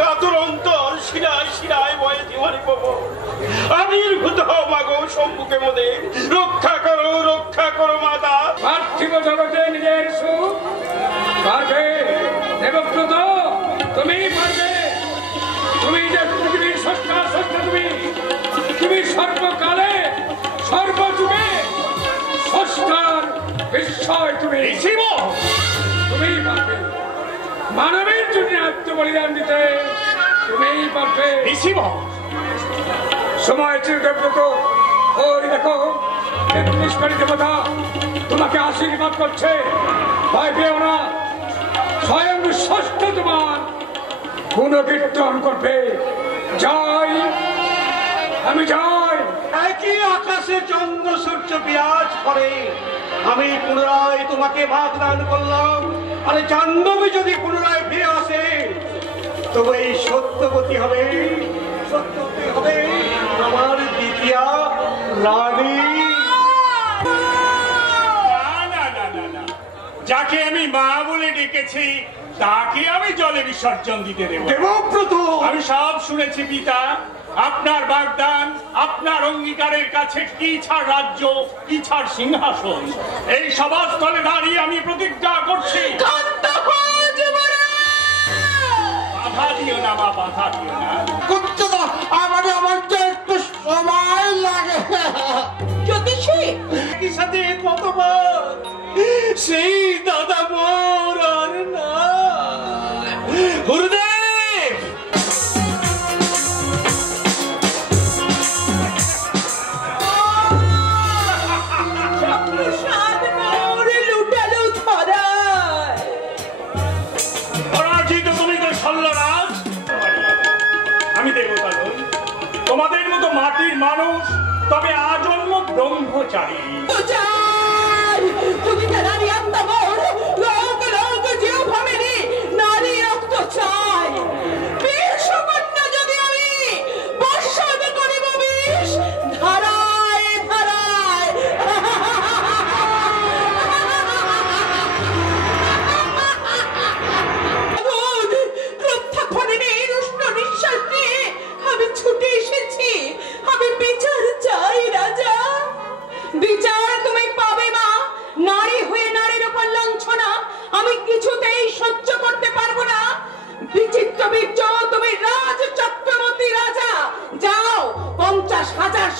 কাতর অন্তর শিরায় শিরায় বয়ে দিওয়ানি পাবো। আবির্ভূত হও মাগো সম্মুখে মোদের, রক্ষা করো মাতা। পার্থিব জগতে নিজের সুখ পারবে দেবব্রত, তুমি পারবে। তুমি যে পৃথিবীর স্রষ্টা, তুমি সর্বকালে সর্বযুগে স্রষ্টার বিস্ময়। তুমি পারবে মানবের জন্য আত্মবলিদান দিতে, তুমিই পারবে। সময় চিরব্রত, ওই দেখো ৩৩ কোটি দেবতা তোমাকে আশীর্বাদ করছে। ভয় পেও না, স্বয়ং ষষ্ঠ তোমার গুণকীর্তন করবে। জয়, আমি জয়। একই আকাশে চন্দ্র সূর্য বিরাজ করে, আমি পুনরায় তোমাকে বাগদান করলাম। আরে জাহ্নবী যদি পুনরায় ফিরে আসে, তবে এই সত্যবতী হবে আমার দ্বিতীয় রানী। যাকে আমি মা বলে ডেকেছি তাকে আমি জলে বিসর্জন দিতে দেব? দেবব্রত, আমি সব শুনেছি পিতা। আপনার বাগদান, আপনার অঙ্গীকারের কাছে কি ছাড় রাজ্য, কি ছাড় সিংহাসন, এই সভাস্থলে দাঁড়িয়ে আমি প্রতিজ্ঞা করছি। বাধা দিও না মা, বাধা দিও না। আমার তো একটু সময় লাগে। একই সাথে কতবার সেই দাদা মোর আর না। গুরুদেব, পরাজিত তুমি তো শল্যরাজ, আমি দেবতা নই, তোমাদের মতো মাটির মানুষ, তবে আজন্ম ব্রহ্মচারী।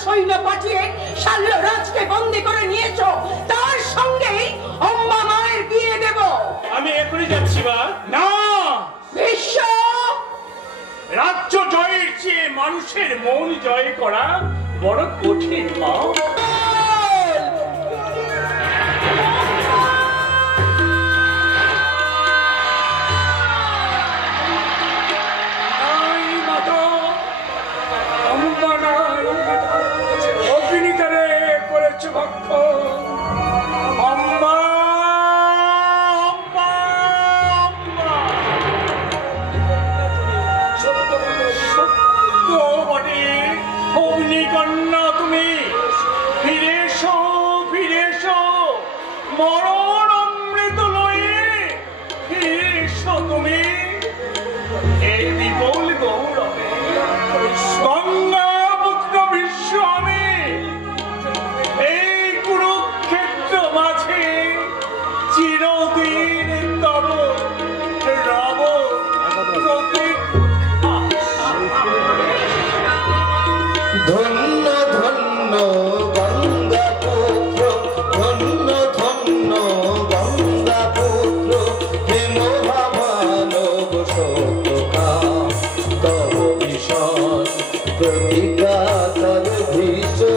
সৈন্য পাঠিয়ে শাল্যরাজকে বন্দী করে নিয়েছো, তার সঙ্গে অম্বা মায়ের বিয়ে দেব। আমি এখনই যাচ্ছি মা। না, বিশ্ব রাজ্য জয়ের চেয়ে মানুষের মন জয় করা বড় কঠিন মা। অগ্নিতারে করেছে ভক্ত। অগ্নিকন্যা তুমি ফিরে এসো, মরণ অমৃত লয়ে ফিরে এসো তুমি। এই বিপুল গৌরবে গঙ্গা পুত্র বিশ্ব আমি এই কুরুক্ষেত্র মাঝে চিরদিন তব রব প্রতীক্ষা। ধন্য ধন্য গঙ্গা পুত্র, ধন্য ধন্য গঙ্গা পুত্র, হেম ভাবানব শোকা তব ভীষণ প্রতিজ্ঞা তব ভীষণ।